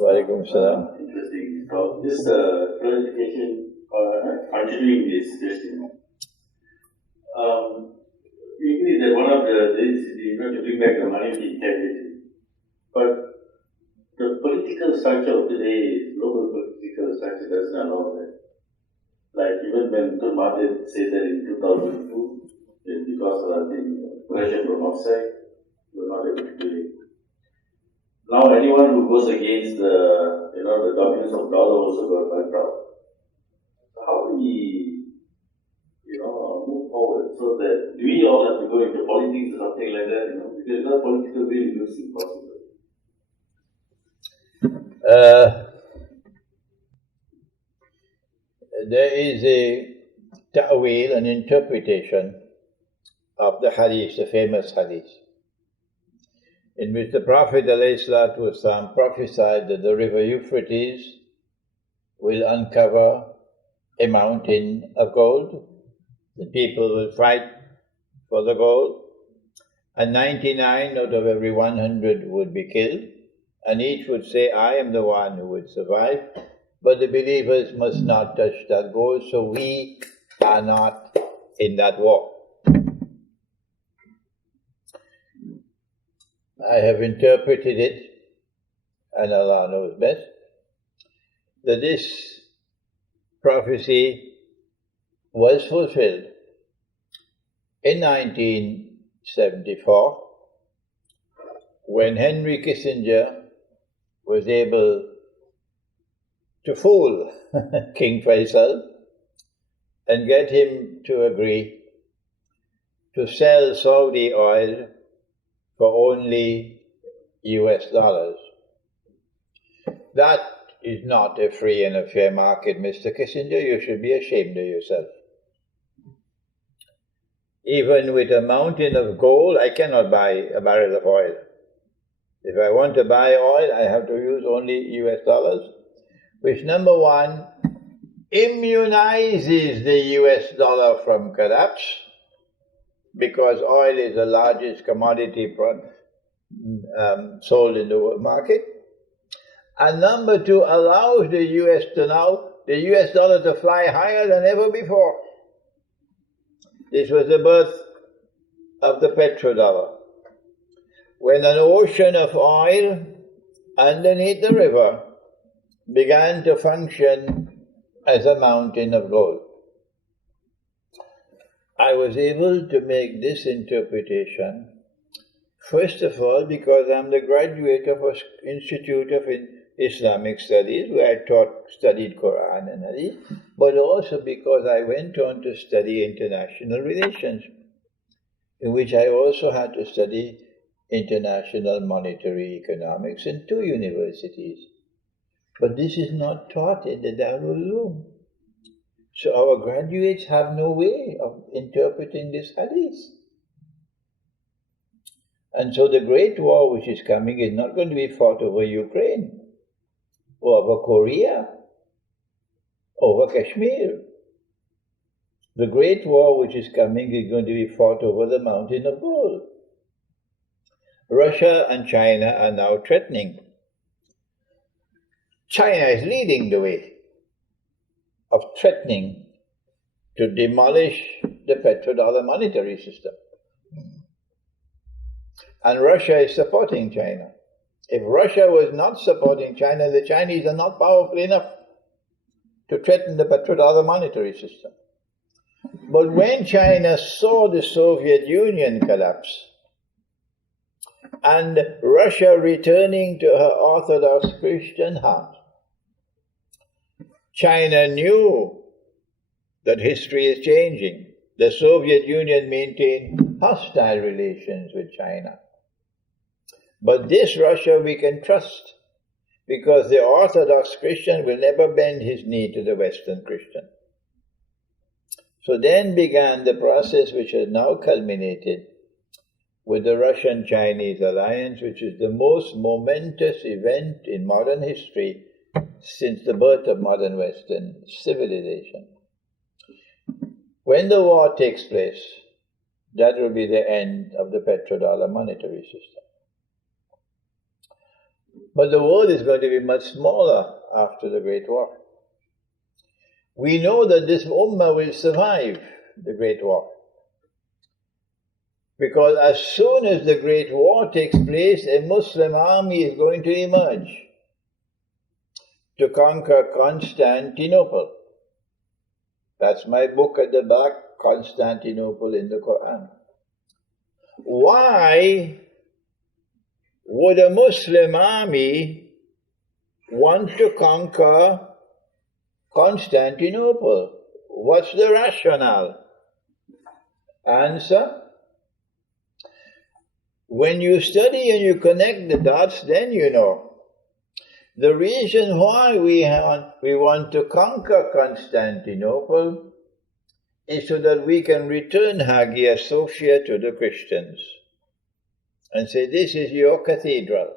Walaikum salam. Interesting talk. Just clarification, continuing this question. We agree that one of the things is to bring back the monetary integrity. But the political structure of today, global political structure doesn't allow that. Like even when Mahathir said that in 2002, because of the pressure from outside, we were not able to do it. Now anyone who goes against the dominance of dollar also got wiped out. So how do we, move forward so that we all have to go into politics or something like that, because without political will, it's impossible. There is a ta'wil, an interpretation of the hadith, the famous hadith, in which the Prophet ﷺ prophesied that the river Euphrates will uncover a mountain of gold. The people will fight for the gold, and 99 out of every 100 would be killed, and each would say, I am the one who would survive, but the believers must not touch that gold, so we are not in that war. I have interpreted it, and Allah knows best, that this prophecy was fulfilled in 1974 when Henry Kissinger was able to fool King Faisal and get him to agree to sell Saudi oil for only US dollars. That is not a free and a fair market, Mr. Kissinger. You should be ashamed of yourself. Even with a mountain of gold, I cannot buy a barrel of oil. If I want to buy oil, I have to use only US dollars, which, number one, immunizes the US dollar from collapse, because oil is the largest commodity sold in the world market. And number two, allows the US dollar to fly higher than ever before. This was the birth of the Petrodollar, when an ocean of oil underneath the river began to function as a mountain of gold. I was able to make this interpretation, first of all, because I'm the graduate of an Institute of Islamic Studies, where I studied Quran and Hadith, but also because I went on to study international relations, in which I also had to study international monetary economics in 2 universities. But this is not taught in the Darul Uloom. So our graduates have no way of interpreting this hadith. And so the great war which is coming is not going to be fought over Ukraine, or over Korea, over Kashmir. The great war which is coming is going to be fought over the mountain of gold. Russia and China are now threatening. China is leading the way of threatening to demolish the petrodollar monetary system. And Russia is supporting China. If Russia was not supporting China, the Chinese are not powerful enough to threaten the petrodollar monetary system. But when China saw the Soviet Union collapse, and Russia returning to her Orthodox Christian heart, China knew that history is changing. The Soviet Union maintained hostile relations with China. But this Russia we can trust, because the Orthodox Christian will never bend his knee to the Western Christian. So then began the process which has now culminated with the Russian-Chinese alliance, which is the most momentous event in modern history since the birth of modern Western civilization. When the war takes place, that will be the end of the petrodollar monetary system. But the world is going to be much smaller after the Great War. We know that this Ummah will survive the Great War. Because as soon as the Great War takes place, a Muslim army is going to emerge to conquer Constantinople. That's my book at the back, Constantinople in the Quran. Why would a Muslim army want to conquer Constantinople? What's the rationale? Answer: when you study and you connect the dots, then you know. The reason why we want to conquer Constantinople is so that we can return Hagia Sophia to the Christians and say, this is your cathedral,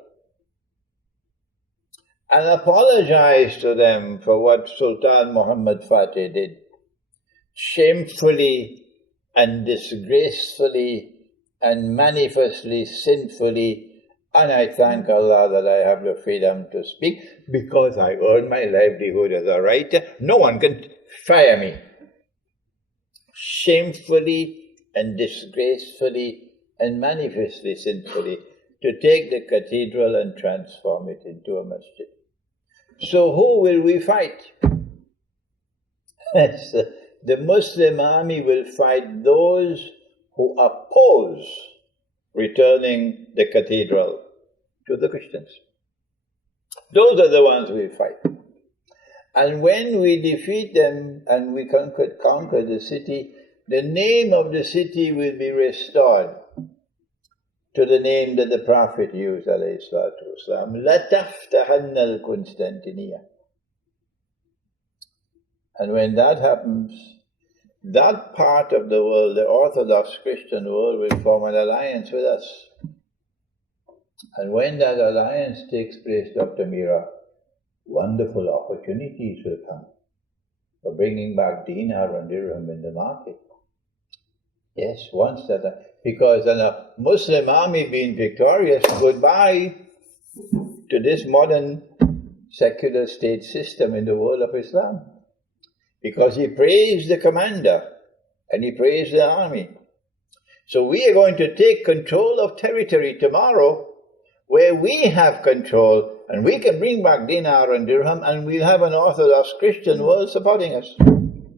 and apologize to them for what Sultan Muhammad Fatih did, shamefully and disgracefully and manifestly sinfully. And I thank Allah that I have the freedom to speak, because I earn my livelihood as a writer. No one can fire me. Shamefully and disgracefully and manifestly sinfully, to take the cathedral and transform it into a masjid. So who will we fight? The Muslim army will fight those who oppose returning the cathedral to the Christians. Those are the ones we fight. And when we defeat them and we conquer the city, the name of the city will be restored to the name that the Prophet used, alayhi salatu wasalam, لَتَفْتَحَنَّ الْقُنْسْتَنْتِنِيَّةِ. And when that happens, that part of the world, the Orthodox Christian world, will form an alliance with us. And when that alliance takes place, Dr. Mira, wonderful opportunities will come for bringing back dinar and dirham in the market. Yes, once that, because then a Muslim army being victorious, goodbye to this modern secular state system in the world of Islam. Because he praised the commander and he praised the army. So we are going to take control of territory tomorrow where we have control, and we can bring back dinar and dirham, and we'll have an Orthodox Christian world supporting us.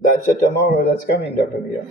That's a tomorrow that's coming, Dr. Mira.